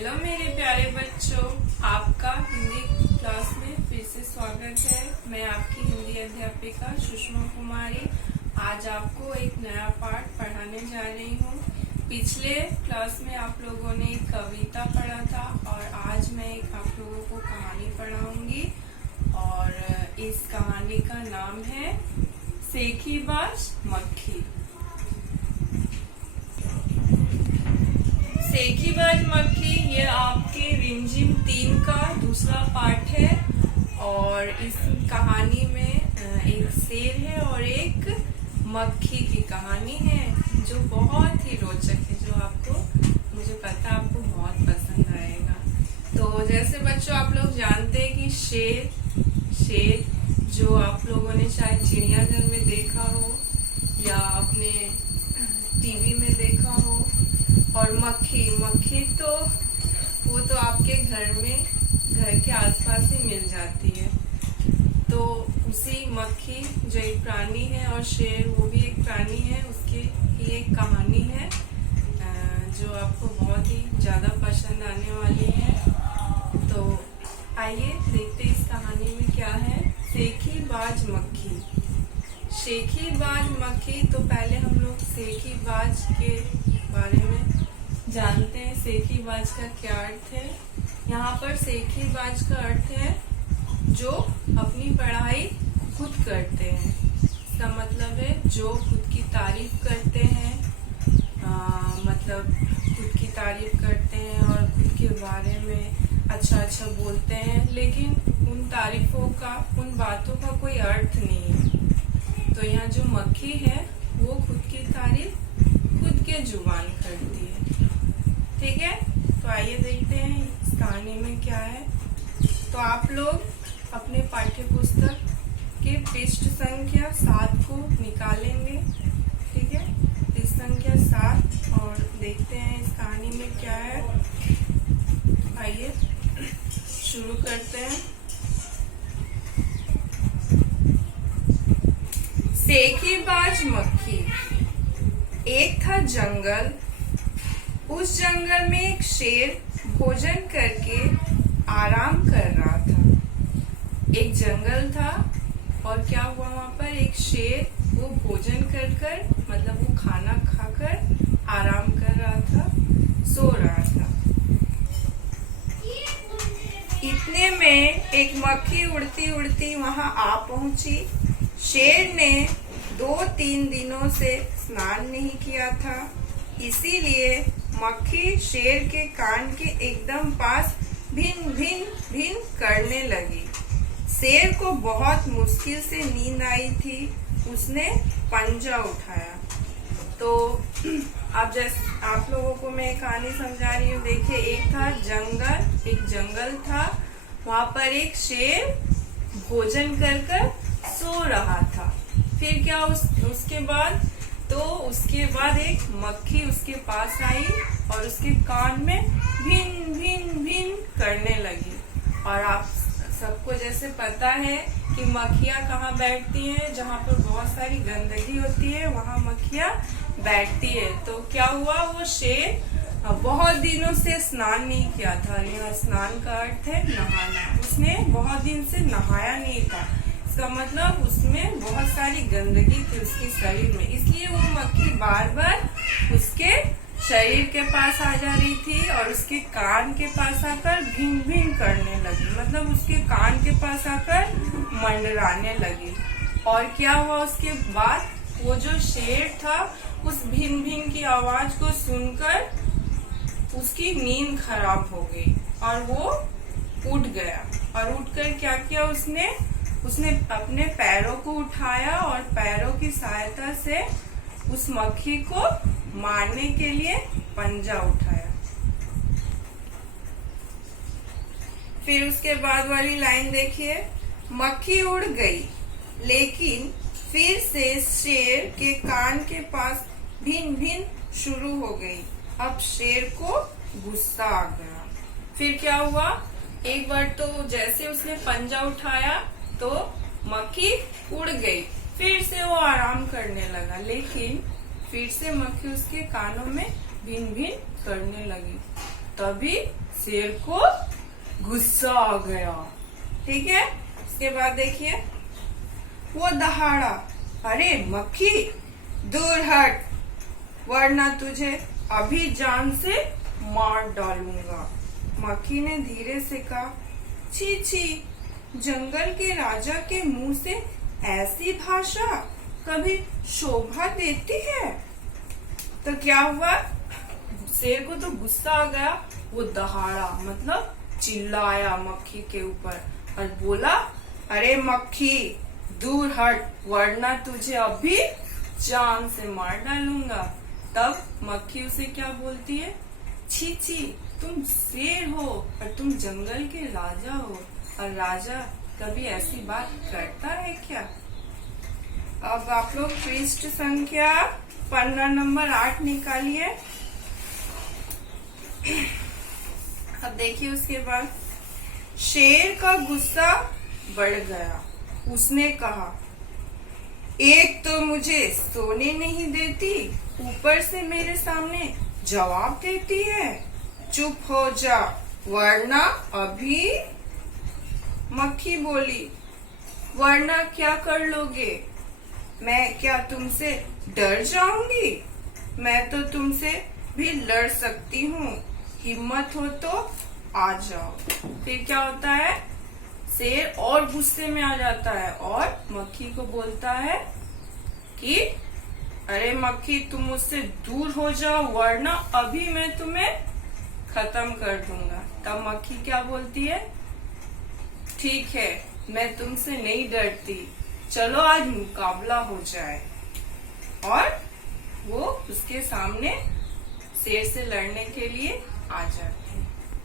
Hello मेरे प्यारे बच्चों, आपका हिंदी क्लास में फिर से स्वागत है। मैं आपकी हिंदी अध्यापिका सुषमा कुमारी आज आपको एक नया पाठ पढ़ाने जा रही हूँ। पिछले क्लास में आप लोगों ने एक कविता पढ़ा था और आज मैं आप लोगों को कहानी पढ़ाऊंगी और इस कहानी का नाम है सेखीबाज मक्खी। सेखीबाज मक्खी ये आपके रिमझिम 3 का दूसरा पार्ट है और इस कहानी में एक शेर है और एक मक्खी की कहानी है जो बहुत ही रोचक है, जो आपको मुझे पता आपको बहुत पसंद आएगा। तो जैसे बच्चों आप लोग जानते हैं कि शेर जो आप लोगों ने शायद चिड़ियाघर में देखा हो या अपने टीवी में देखा हो, और मक्खी तो वो तो आपके घर के आसपास ही मिल जाती है। तो उसी मक्खी जो एक प्राणी है और शेर वो भी एक प्राणी है, उसकी ये एक कहानी है जो आपको बहुत ही ज्यादा पसंद आने वाली है। तो आइए देखते इस कहानी में क्या है। सेखीबाज मक्खी। सेखीबाज मक्खी, तो पहले हम लोग सेखीबाज के बारे में जानते हैं। सेखीबाज का क्या अर्थ है? यहाँ पर सेखीबाज का अर्थ है जो अपनी पढ़ाई खुद करते हैं। इसका मतलब है जो खुद की तारीफ करते हैं, मतलब खुद की तारीफ करते हैं और खुद के बारे में अच्छा बोलते हैं, लेकिन उन तारीफों का, उन बातों का कोई अर्थ नहीं है। तो यहाँ जो मक्खी है वो खुद की तारीफ खुद के जुबान करती है। ठीक है, तो आइए देखते हैं इस कहानी में क्या है। तो आप लोग अपने पाठ्य पुस्तक के पृष्ठ संख्या 7 को निकालेंगे। ठीक है, पृष्ठ संख्या 7 और देखते हैं इस कहानी में क्या है। आइए शुरू करते हैं। सेखीबाज मक्खी। एक था जंगल, उस जंगल में एक शेर भोजन करके आराम कर रहा था। एक जंगल था और क्या हुआ, वहाँ पर एक शेर वो भोजन कर मतलब वो खाना खाकर आराम कर रहा था, सो रहा था। इतने में एक मक्खी उड़ती उड़ती वहाँ आ पहुंची। शेर ने 2-3 दिनों से स्नान नहीं किया था, इसीलिए मक्खी शेर के कान के एकदम पास भिन भिन करने लगी। शेर को बहुत मुश्किल से नींद आई थी, उसने पंजा उठाया। तो अब जैसे आप लोगों को मैं कहानी समझा रही हूँ। देखिए, एक जंगल था, वहाँ पर एक शेर भोजन कर सो रहा था। फिर क्या उसके बाद एक मक्खी उसके पास आई और उसके कान में भिन करने लगी। और आप सबको जैसे पता है कि मक्खियाँ कहाँ बैठती हैं, जहाँ पर बहुत सारी गंदगी होती है वहाँ मक्खियाँ बैठती है। तो क्या हुआ, वो शेर बहुत दिनों से स्नान नहीं किया था। यहाँ स्नान का अर्थ है नहाना। उसने बहुत दिन से नहाया नहीं था, इसका मतलब उसमें बहुत सारी गंदगी थी उसके शरीर में, इसलिए वो मक्खी बार उसके शरीर के पास आ जा रही थी और उसके कान के पास आकर भिन करने लगी, मतलब उसके कान के पास आकर मंडराने लगी। और क्या हुआ, उसके बाद वो जो शेर था उस भिन की आवाज को सुनकर उसकी नींद खराब हो गई और वो उठ गया। और उठकर क्या किया, उसने अपने पैरों को उठाया और पैरों की सहायता से उस मक्खी को मारने के लिए पंजा उठाया। फिर उसके बाद वाली लाइन देखिए, मक्खी उड़ गई लेकिन फिर से शेर के कान के पास भिन शुरू हो गई। अब शेर को गुस्सा आ गया। फिर क्या हुआ, एक बार तो जैसे उसने पंजा उठाया तो मक्खी उड़ गई, फिर से वो आराम करने लगा, लेकिन फिर से मक्खी उसके कानों में भिन करने लगी। तभी शेर को गुस्सा आ गया। ठीक है, इसके बाद देखिए, वो दहाड़ा, अरे मक्खी दूर हट, वरना तुझे अभी जान से मार डालूंगा। मक्खी ने धीरे से कहा, छी छी, जंगल के राजा के मुंह से ऐसी भाषा कभी शोभा देती है। तो क्या हुआ, शेर को तो गुस्सा आ गया, वो दहाड़ा मतलब चिल्लाया मक्खी के ऊपर और बोला, अरे मक्खी दूर हट, वरना तुझे अभी जान से मार डालूंगा। तब मक्खी उसे क्या बोलती है, छी छी, तुम शेर हो और तुम जंगल के राजा हो, और राजा कभी ऐसी बात करता है क्या। अब आप लोग पृष्ठ संख्या 15 नंबर 8 निकालिए। अब देखिए उसके बाद, शेर का गुस्सा बढ़ गया। उसने कहा, एक तो मुझे सोने नहीं देती, ऊपर से मेरे सामने जवाब देती है, चुप हो जा वरना अभी। मक्खी बोली, वरना क्या कर लोगे, मैं क्या तुमसे डर जाऊंगी, मैं तो तुमसे भी लड़ सकती हूँ, हिम्मत हो तो आ जाओ। फिर क्या होता है, शेर और गुस्से में आ जाता है और मक्खी को बोलता है कि अरे मक्खी, तुम मुझसे दूर हो जाओ वरना अभी मैं तुम्हें खत्म कर दूंगा। तब मक्खी क्या बोलती है, ठीक है, मैं तुमसे नहीं डरती, चलो आज मुकाबला हो जाए। और वो उसके सामने शेर से लड़ने के लिए आ जाती है।